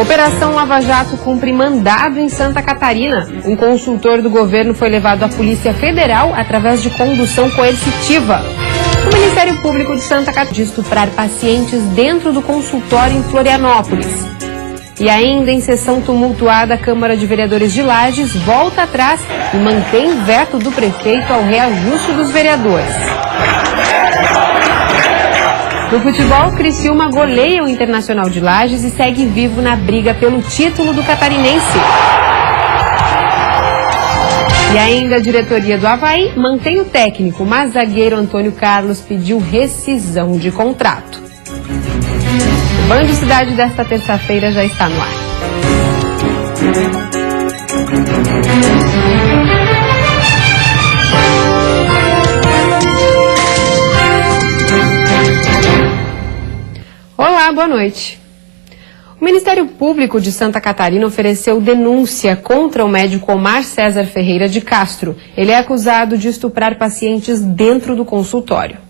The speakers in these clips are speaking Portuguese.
Operação Lava Jato cumpre mandado em Santa Catarina. Um consultor do governo foi levado à Polícia Federal através de condução coercitiva. O Ministério Público de Santa Catarina de estuprar pacientes dentro do consultório em Florianópolis. E ainda em sessão tumultuada, a Câmara de Vereadores de Lages volta atrás e mantém veto do prefeito ao reajuste dos vereadores. No futebol, Criciúma goleia o Internacional de Lages e segue vivo na briga pelo título do catarinense. E ainda a diretoria do Avaí mantém o técnico, mas zagueiro Antônio Carlos pediu rescisão de contrato. O Band Cidade desta terça-feira já está no ar. Olá, boa noite. O Ministério Público de Santa Catarina ofereceu denúncia contra o médico Omar César Ferreira de Castro. Ele é acusado de estuprar pacientes dentro do consultório.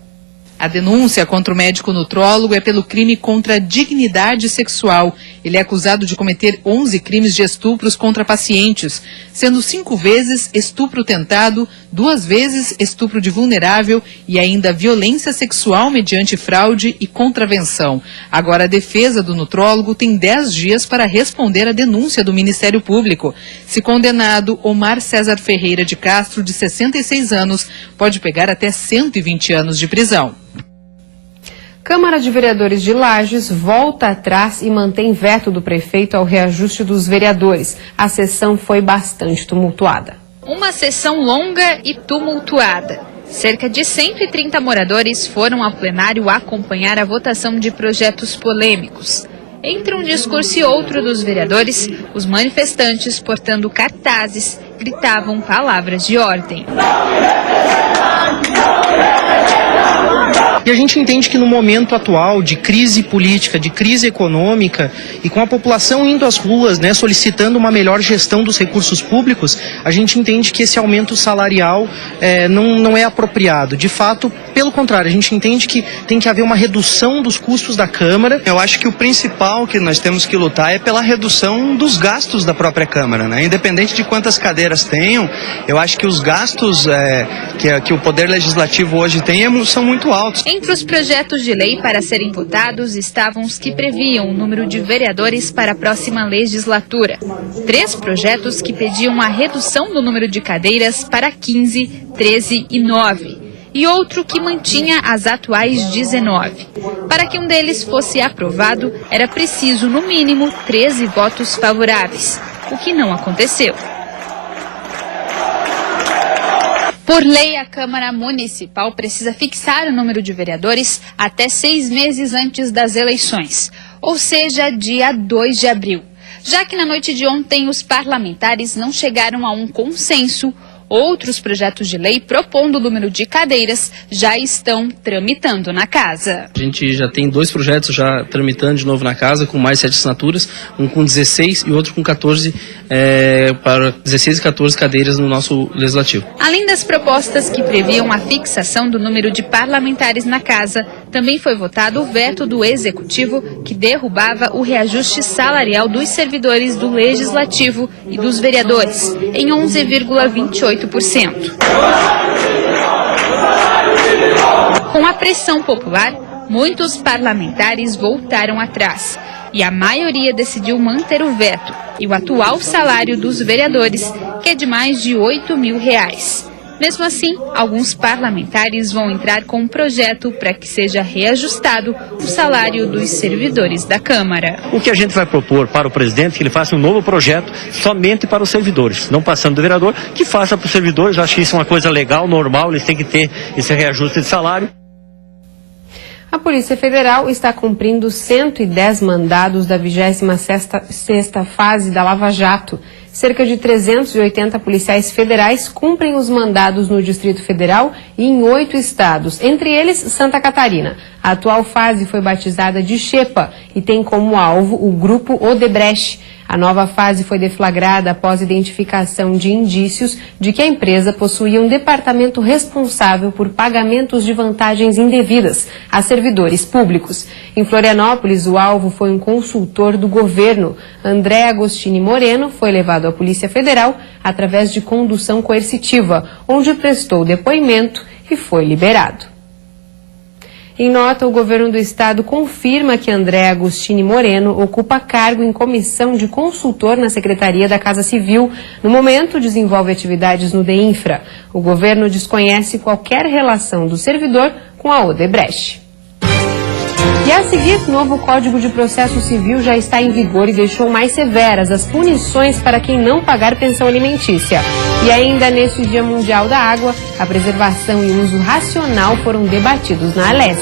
A denúncia contra o médico nutrólogo é pelo crime contra a dignidade sexual. Ele é acusado de cometer 11 crimes de estupros contra pacientes, sendo 5 vezes estupro tentado, 2 vezes estupro de vulnerável e ainda violência sexual mediante fraude e contravenção. Agora, a defesa do nutrólogo tem 10 dias para responder à denúncia do Ministério Público. Se condenado, Omar César Ferreira de Castro, de 66 anos, pode pegar até 120 anos de prisão. Câmara de Vereadores de Lages volta atrás e mantém veto do prefeito ao reajuste dos vereadores. A sessão foi bastante tumultuada. Uma sessão longa e tumultuada. Cerca de 130 moradores foram ao plenário acompanhar a votação de projetos polêmicos. Entre um discurso e outro dos vereadores, os manifestantes, portando cartazes, gritavam palavras de ordem. E a gente entende que no momento atual de crise política, de crise econômica e com a população indo às ruas, solicitando uma melhor gestão dos recursos públicos, a gente entende que esse aumento salarial não é apropriado. De fato, pelo contrário, a gente entende que tem que haver uma redução dos custos da Câmara. Eu acho que o principal que nós temos que lutar é pela redução dos gastos da própria Câmara, Independente de quantas cadeiras tenham, eu acho que os gastos que o Poder Legislativo hoje tem são muito altos. Entre os projetos de lei para serem votados estavam os que previam o número de vereadores para a próxima legislatura. 3 projetos que pediam a redução do número de cadeiras para 15, 13 e 9. E outro que mantinha as atuais 19. Para que um deles fosse aprovado, era preciso, no mínimo, 13 votos favoráveis, o que não aconteceu. Por lei, a Câmara Municipal precisa fixar o número de vereadores até 6 meses antes das eleições, ou seja, dia 2 de abril. Já que na noite de ontem os parlamentares não chegaram a um consenso, outros projetos de lei propondo o número de cadeiras já estão tramitando na casa. A gente já tem 2 projetos já tramitando de novo na casa, com mais 7 assinaturas, um com 16 e outro com 14, para 16 e 14 cadeiras no nosso legislativo. Além das propostas que previam a fixação do número de parlamentares na casa, também foi votado o veto do Executivo, que derrubava o reajuste salarial dos servidores do Legislativo e dos vereadores, em 11,28%. Com a pressão popular, muitos parlamentares voltaram atrás e a maioria decidiu manter o veto e o atual salário dos vereadores, que é de mais de R$ 8.000. Mesmo assim, alguns parlamentares vão entrar com um projeto para que seja reajustado o salário dos servidores da Câmara. O que a gente vai propor para o presidente é que ele faça um novo projeto somente para os servidores, não passando do vereador, que faça para os servidores. Eu acho que isso é uma coisa legal, normal, eles têm que ter esse reajuste de salário. A Polícia Federal está cumprindo 110 mandados da 26ª fase da Lava Jato. Cerca de 380 policiais federais cumprem os mandados no Distrito Federal e em 8 estados, entre eles Santa Catarina. A atual fase foi batizada de Xepa e tem como alvo o Grupo Odebrecht. A nova fase foi deflagrada após identificação de indícios de que a empresa possuía um departamento responsável por pagamentos de vantagens indevidas a servidores públicos. Em Florianópolis, o alvo foi um consultor do governo. André Agostini Moreno foi levado à Polícia Federal através de condução coercitiva, onde prestou depoimento e foi liberado. Em nota, o governo do estado confirma que André Agostini Moreno ocupa cargo em comissão de consultor na Secretaria da Casa Civil. No momento, desenvolve atividades no DEINFRA. O governo desconhece qualquer relação do servidor com a Odebrecht. E a seguir, o novo Código de Processo Civil já está em vigor e deixou mais severas as punições para quem não pagar pensão alimentícia. E ainda neste Dia Mundial da Água, a preservação e o uso racional foram debatidos na Alesc.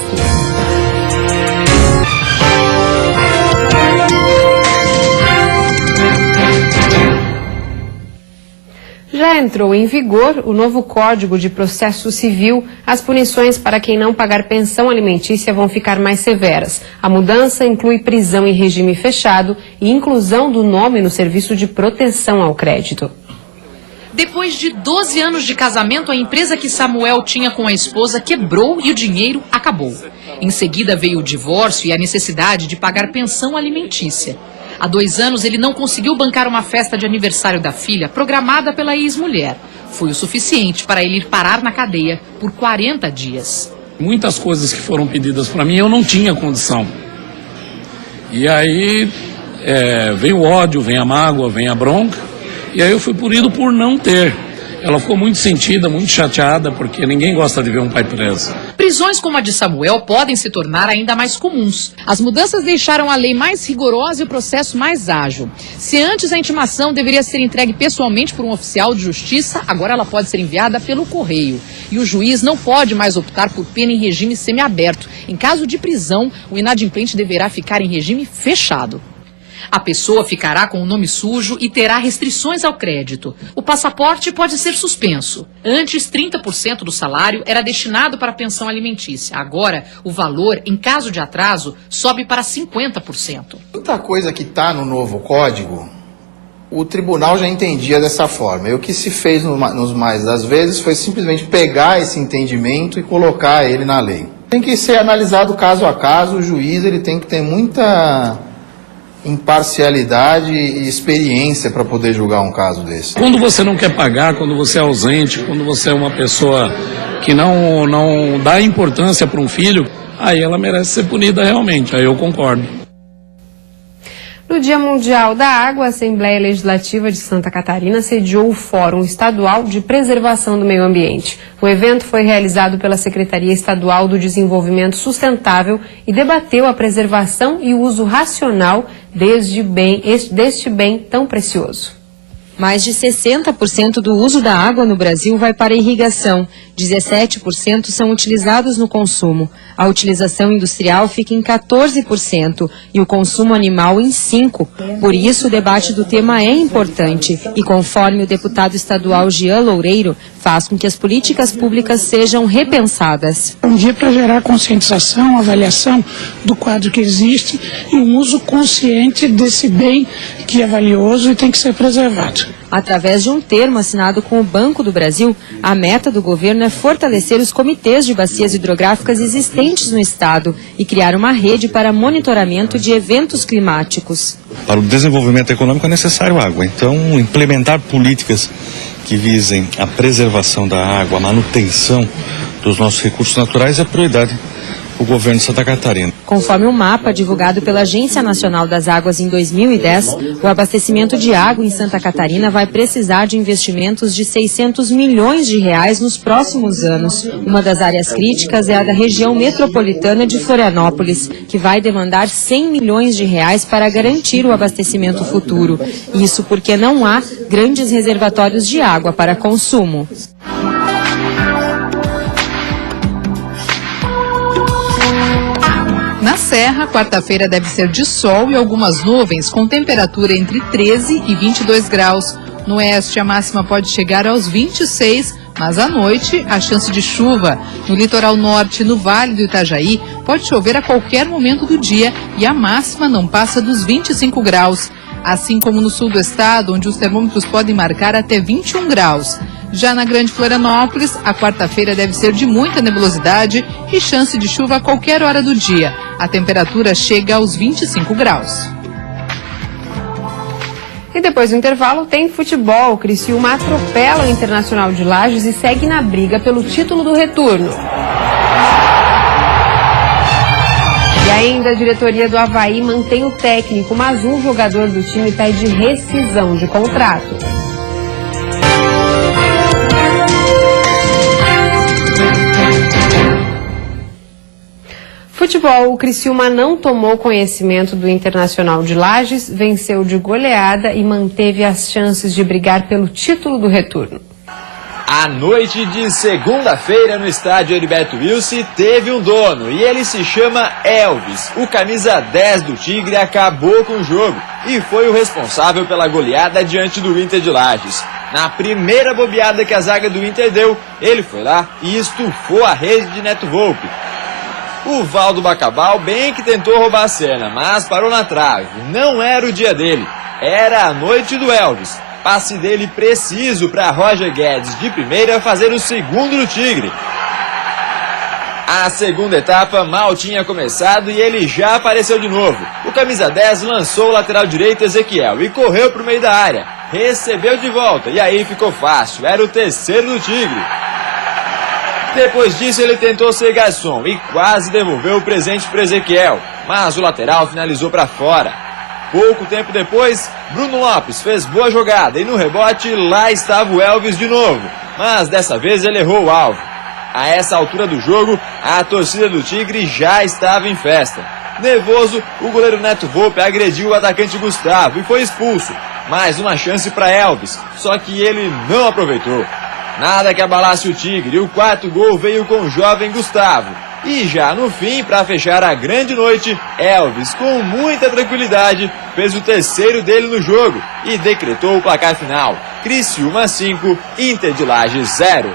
Já entrou em vigor o novo Código de Processo Civil. As punições para quem não pagar pensão alimentícia vão ficar mais severas. A mudança inclui prisão em regime fechado e inclusão do nome no serviço de proteção ao crédito. Depois de 12 anos de casamento, a empresa que Samuel tinha com a esposa quebrou e o dinheiro acabou. Em seguida veio o divórcio e a necessidade de pagar pensão alimentícia. Há 2 anos, ele não conseguiu bancar uma festa de aniversário da filha, programada pela ex-mulher. Foi o suficiente para ele ir parar na cadeia por 40 dias. Muitas coisas que foram pedidas para mim, eu não tinha condição. E aí vem o ódio, vem a mágoa, vem a bronca. E aí eu fui punido por não ter. Ela ficou muito sentida, muito chateada, porque ninguém gosta de ver um pai preso. Prisões como a de Samuel podem se tornar ainda mais comuns. As mudanças deixaram a lei mais rigorosa e o processo mais ágil. Se antes a intimação deveria ser entregue pessoalmente por um oficial de justiça, agora ela pode ser enviada pelo correio. E o juiz não pode mais optar por pena em regime semiaberto. Em caso de prisão, o inadimplente deverá ficar em regime fechado. A pessoa ficará com o nome sujo e terá restrições ao crédito. O passaporte pode ser suspenso. Antes, 30% do salário era destinado para a pensão alimentícia. Agora, o valor, em caso de atraso, sobe para 50%. Muita coisa que está no novo código, o tribunal já entendia dessa forma. E o que se fez nos mais das vezes foi simplesmente pegar esse entendimento e colocar ele na lei. Tem que ser analisado caso a caso, o juiz ele tem que ter muita imparcialidade e experiência para poder julgar um caso desse. Quando você não quer pagar, quando você é ausente, quando você é uma pessoa que não dá importância para um filho, aí ela merece ser punida realmente, aí eu concordo. No Dia Mundial da Água, a Assembleia Legislativa de Santa Catarina sediou o Fórum Estadual de Preservação do Meio Ambiente. O evento foi realizado pela Secretaria Estadual do Desenvolvimento Sustentável e debateu a preservação e o uso racional deste bem tão precioso. Mais de 60% do uso da água no Brasil vai para a irrigação, 17% são utilizados no consumo. A utilização industrial fica em 14% e o consumo animal em 5%. Por isso, o debate do tema é importante e, conforme o deputado estadual Jean Loureiro, faz com que as políticas públicas sejam repensadas. Um dia para gerar conscientização, avaliação do quadro que existe e um uso consciente desse bem que é valioso e tem que ser preservado. Através de um termo assinado com o Banco do Brasil, a meta do governo é fortalecer os comitês de bacias hidrográficas existentes no estado e criar uma rede para monitoramento de eventos climáticos. Para o desenvolvimento econômico é necessário água, então implementar políticas que visem a preservação da água, a manutenção dos nossos recursos naturais é prioridade o governo de Santa Catarina. Conforme um mapa divulgado pela Agência Nacional das Águas em 2010, o abastecimento de água em Santa Catarina vai precisar de investimentos de 600 milhões de reais nos próximos anos. Uma das áreas críticas é a da região metropolitana de Florianópolis, que vai demandar 100 milhões de reais para garantir o abastecimento futuro. Isso porque não há grandes reservatórios de água para consumo. Na Serra, Serra, quarta-feira deve ser de sol e algumas nuvens, com temperatura entre 13 e 22 graus. No oeste, a máxima pode chegar aos 26, mas à noite, a chance de chuva. No litoral norte, no Vale do Itajaí, pode chover a qualquer momento do dia e a máxima não passa dos 25 graus. Assim como no sul do estado, onde os termômetros podem marcar até 21 graus. Já na Grande Florianópolis, a quarta-feira deve ser de muita nebulosidade e chance de chuva a qualquer hora do dia. A temperatura chega aos 25 graus. E depois do intervalo tem futebol. O Criciúma atropela o Internacional de Lages e segue na briga pelo título do retorno. E ainda a diretoria do Avaí mantém o técnico, mas um jogador do time pede rescisão de contrato. Futebol, o Criciúma não tomou conhecimento do Internacional de Lages, venceu de goleada e manteve as chances de brigar pelo título do retorno. A noite de segunda-feira no estádio Heriberto Wilson teve um dono e ele se chama Elvis. O camisa 10 do Tigre acabou com o jogo e foi o responsável pela goleada diante do Inter de Lages. Na primeira bobeada que a zaga do Inter deu, ele foi lá e estufou a rede de Neto Volpi. O Valdo Bacabal bem que tentou roubar a cena, mas parou na trave. Não era o dia dele, era a noite do Elvis. Passe dele preciso para Roger Guedes de primeira fazer o segundo do Tigre. A segunda etapa mal tinha começado e ele já apareceu de novo. O camisa 10 lançou o lateral direito Ezequiel e correu para o meio da área. Recebeu de volta e aí ficou fácil, era o terceiro do Tigre. Depois disso ele tentou ser garçom e quase devolveu o presente para Ezequiel, mas o lateral finalizou para fora. Pouco tempo depois, Bruno Lopes fez boa jogada e no rebote lá estava o Elvis de novo, mas dessa vez ele errou o alvo. A essa altura do jogo, a torcida do Tigre já estava em festa. Nervoso, o goleiro Neto Volpi agrediu o atacante Gustavo e foi expulso. Mais uma chance para Elvis, só que ele não aproveitou. Nada que abalasse o Tigre e o quarto gol veio com o jovem Gustavo. E já no fim, para fechar a grande noite, Elvis, com muita tranquilidade, fez o terceiro dele no jogo e decretou o placar final. Criciúma 5, Inter de Lages 0.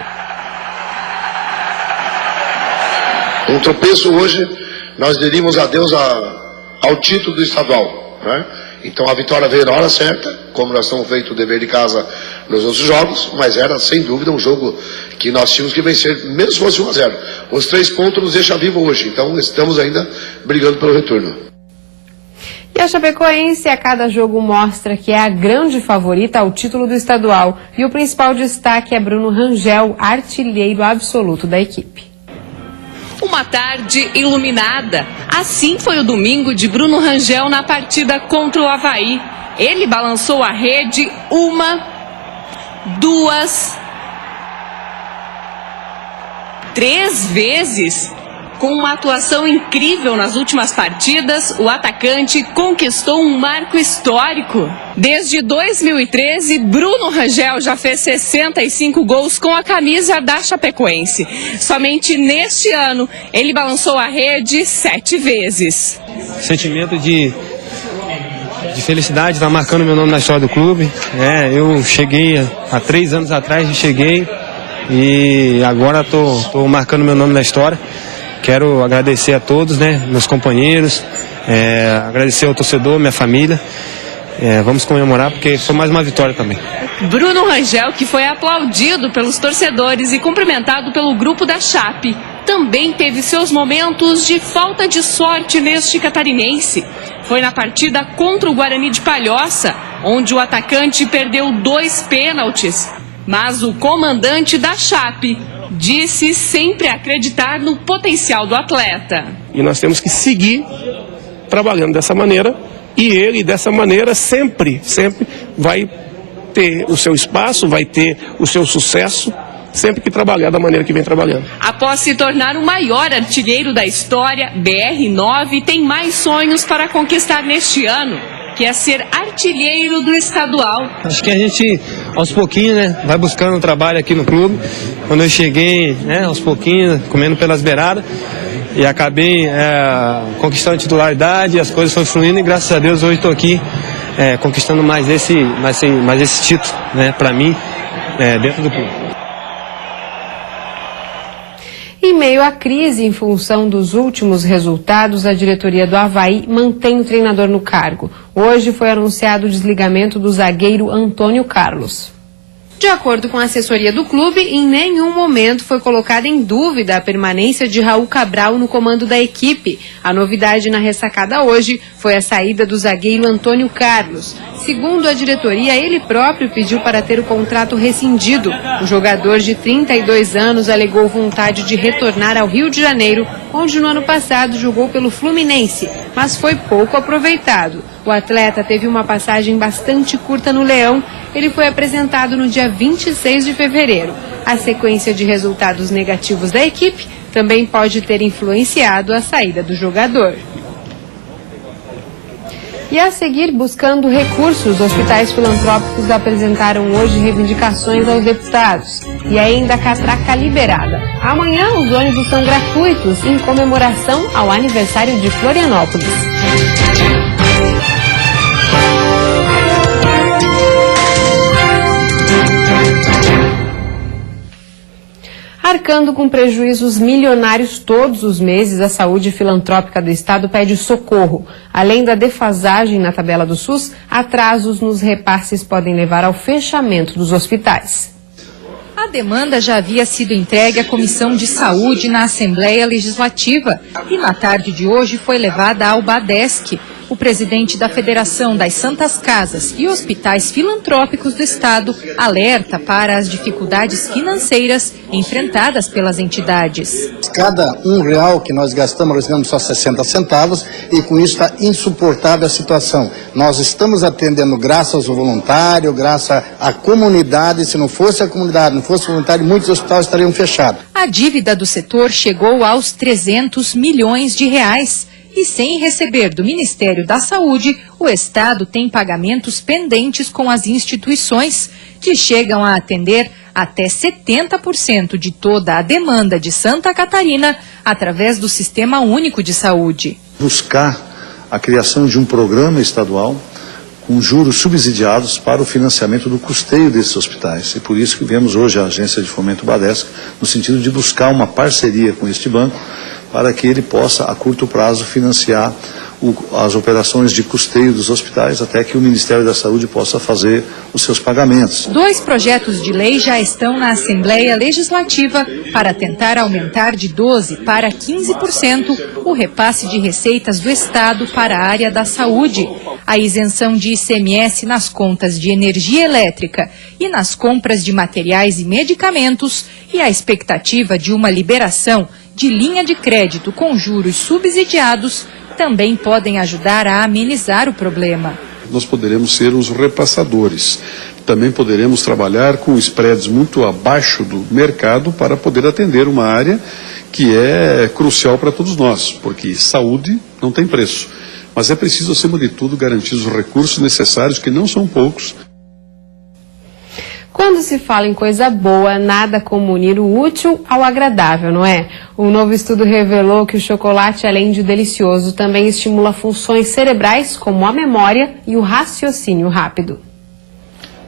Um tropeço hoje, nós diríamos adeus ao título do estadual, né? Então a vitória veio na hora certa, como nós estamos feito o dever de casa nos outros jogos, mas era sem dúvida um jogo que nós tínhamos que vencer, mesmo se fosse 1-0. Os 3 pontos nos deixam vivo hoje, então estamos ainda brigando pelo retorno. E a Chapecoense a cada jogo mostra que é a grande favorita ao título do estadual. E o principal destaque é Bruno Rangel, artilheiro absoluto da equipe. Uma tarde iluminada. Assim foi o domingo de Bruno Rangel na partida contra o Avaí. Ele balançou a rede 1, 2, 3 vezes. Com uma atuação incrível nas últimas partidas, o atacante conquistou um marco histórico. Desde 2013, Bruno Rangel já fez 65 gols com a camisa da Chapecoense. Somente neste ano, ele balançou a rede 7 vezes. Sentimento de felicidade, está marcando meu nome na história do clube. Eu cheguei há 3 anos atrás, e agora estou marcando meu nome na história. Quero agradecer a todos, meus companheiros, agradecer ao torcedor, minha família. Vamos comemorar porque foi mais uma vitória também. Bruno Rangel, que foi aplaudido pelos torcedores e cumprimentado pelo grupo da Chape, também teve seus momentos de falta de sorte neste catarinense. Foi na partida contra o Guarani de Palhoça, onde o atacante perdeu 2 pênaltis. Mas o comandante da Chape disse sempre acreditar no potencial do atleta. E nós temos que seguir trabalhando dessa maneira, e ele dessa maneira sempre vai ter o seu espaço, vai ter o seu sucesso, sempre que trabalhar da maneira que vem trabalhando. Após se tornar o maior artilheiro da história, BR9 tem mais sonhos para conquistar neste ano, que é ser artilheiro do estadual. Acho que a gente, aos pouquinhos, vai buscando um trabalho aqui no clube. Quando eu cheguei, aos pouquinhos, comendo pelas beiradas, e acabei conquistando a titularidade, as coisas foram fluindo e graças a Deus hoje estou aqui conquistando mais esse título, né, para mim, dentro do clube. Em meio à crise em função dos últimos resultados, a diretoria do Avaí mantém o treinador no cargo. Hoje foi anunciado o desligamento do zagueiro Antônio Carlos. De acordo com a assessoria do clube, em nenhum momento foi colocada em dúvida a permanência de Raul Cabral no comando da equipe. A novidade na ressacada hoje foi a saída do zagueiro Antônio Carlos. Segundo a diretoria, ele próprio pediu para ter o contrato rescindido. O jogador de 32 anos alegou vontade de retornar ao Rio de Janeiro, onde no ano passado jogou pelo Fluminense, mas foi pouco aproveitado. O atleta teve uma passagem bastante curta no Leão. Ele foi apresentado no dia 26 de fevereiro. A sequência de resultados negativos da equipe também pode ter influenciado a saída do jogador. E a seguir, buscando recursos, hospitais filantrópicos apresentaram hoje reivindicações aos deputados. E ainda a catraca liberada. Amanhã os ônibus são gratuitos em comemoração ao aniversário de Florianópolis. Arcando com prejuízos milionários todos os meses, a saúde filantrópica do estado pede socorro. Além da defasagem na tabela do SUS, atrasos nos repasses podem levar ao fechamento dos hospitais. A demanda já havia sido entregue à Comissão de Saúde na Assembleia Legislativa e na tarde de hoje foi levada ao Badesc. O presidente da Federação das Santas Casas e Hospitais Filantrópicos do Estado alerta para as dificuldades financeiras enfrentadas pelas entidades. Cada R$1 que nós gastamos só 60 centavos e com isso está insuportável a situação. Nós estamos atendendo graças ao voluntário, graças à comunidade. Se não fosse a comunidade, não fosse o voluntário, muitos hospitais estariam fechados. A dívida do setor chegou aos 300 milhões de reais. E sem receber do Ministério da Saúde, o Estado tem pagamentos pendentes com as instituições, que chegam a atender até 70% de toda a demanda de Santa Catarina através do Sistema Único de Saúde. Buscar a criação de um programa estadual com juros subsidiados para o financiamento do custeio desses hospitais. E por isso que viemos hoje à Agência de Fomento Badesc, no sentido de buscar uma parceria com este banco, para que ele possa, a curto prazo, financiar as operações de custeio dos hospitais, até que o Ministério da Saúde possa fazer os seus pagamentos. 2 projetos de lei já estão na Assembleia Legislativa para tentar aumentar de 12% para 15% o repasse de receitas do Estado para a área da saúde. A isenção de ICMS nas contas de energia elétrica e nas compras de materiais e medicamentos e a expectativa de uma liberação de linha de crédito com juros subsidiados também podem ajudar a amenizar o problema. Nós poderemos ser os repassadores. Também poderemos trabalhar com spreads muito abaixo do mercado para poder atender uma área que é crucial para todos nós, porque saúde não tem preço. Mas é preciso, acima de tudo, garantir os recursos necessários, que não são poucos. Quando se fala em coisa boa, nada como unir o útil ao agradável, não é? Um novo estudo revelou que o chocolate, além de delicioso, também estimula funções cerebrais como a memória e o raciocínio rápido.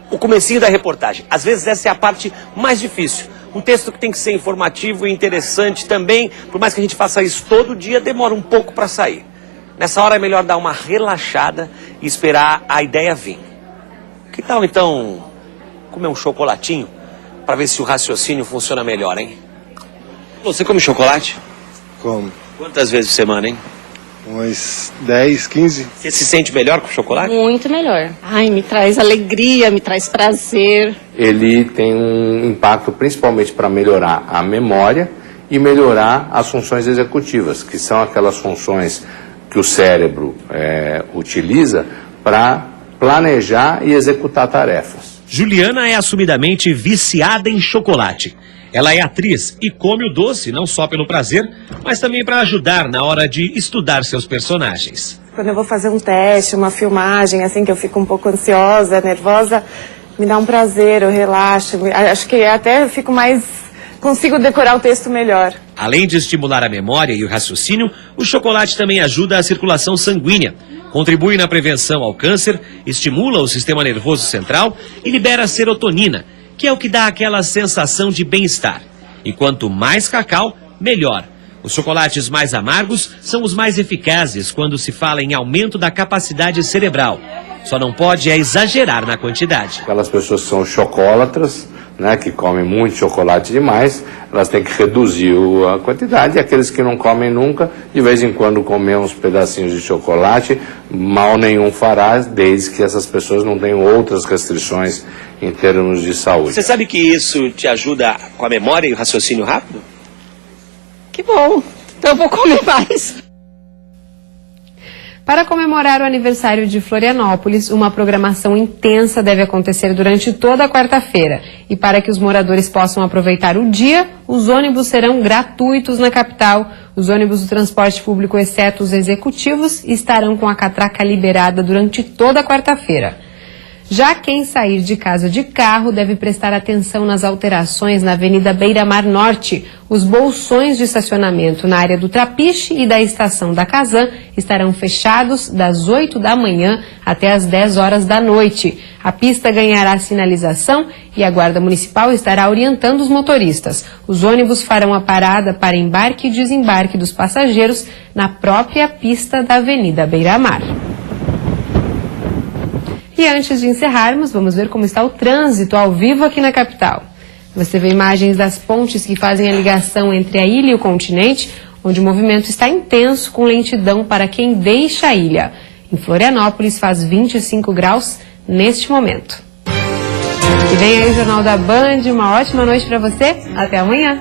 O comecinho da reportagem. Às vezes essa é a parte mais difícil. Um texto que tem que ser informativo e interessante também, por mais que a gente faça isso todo dia, demora um pouco para sair. Nessa hora é melhor dar uma relaxada e esperar a ideia vir. Que tal então comer um chocolatinho para ver se o raciocínio funciona melhor, hein? Você come chocolate? Como? Quantas vezes por semana, hein? Umas 10, 15. Você se sente melhor com o chocolate? Muito melhor. Ai, me traz alegria, me traz prazer. Ele tem um impacto principalmente para melhorar a memória e melhorar as funções executivas, que são aquelas funções que o cérebro utiliza para planejar e executar tarefas. Juliana é assumidamente viciada em chocolate. Ela é atriz e come o doce não só pelo prazer, mas também para ajudar na hora de estudar seus personagens. Quando eu vou fazer um teste, uma filmagem, assim, que eu fico um pouco ansiosa, nervosa, me dá um prazer, eu relaxo. Acho que até eu fico mais consigo decorar o texto melhor. Além de estimular a memória e o raciocínio, o chocolate também ajuda a circulação sanguínea, contribui na prevenção ao câncer, estimula o sistema nervoso central e libera serotonina, que é o que dá aquela sensação de bem-estar. E quanto mais cacau, melhor. Os chocolates mais amargos são os mais eficazes quando se fala em aumento da capacidade cerebral. Só não pode exagerar na quantidade. Aquelas pessoas que são chocolatras, né, que comem muito chocolate demais, elas têm que reduzir a quantidade. E aqueles que não comem nunca, de vez em quando comer uns pedacinhos de chocolate, mal nenhum fará, desde que essas pessoas não tenham outras restrições em termos de saúde. Você sabe que isso te ajuda com a memória e o raciocínio rápido? Que bom, então eu vou comer mais. Para comemorar o aniversário de Florianópolis, uma programação intensa deve acontecer durante toda a quarta-feira. E para que os moradores possam aproveitar o dia, os ônibus serão gratuitos na capital. Os ônibus do transporte público, exceto os executivos, estarão com a catraca liberada durante toda a quarta-feira. Já quem sair de casa de carro deve prestar atenção nas alterações na Avenida Beira-Mar Norte. Os bolsões de estacionamento na área do Trapiche e da estação da Casan estarão fechados das 8 da manhã até as 10 horas da noite. A pista ganhará sinalização e a Guarda Municipal estará orientando os motoristas. Os ônibus farão a parada para embarque e desembarque dos passageiros na própria pista da Avenida Beira-Mar. E antes de encerrarmos, vamos ver como está o trânsito ao vivo aqui na capital. Você vê imagens das pontes que fazem a ligação entre a ilha e o continente, onde o movimento está intenso, com lentidão para quem deixa a ilha. Em Florianópolis faz 25 graus neste momento. E vem aí o Jornal da Band, uma ótima noite para você, até amanhã.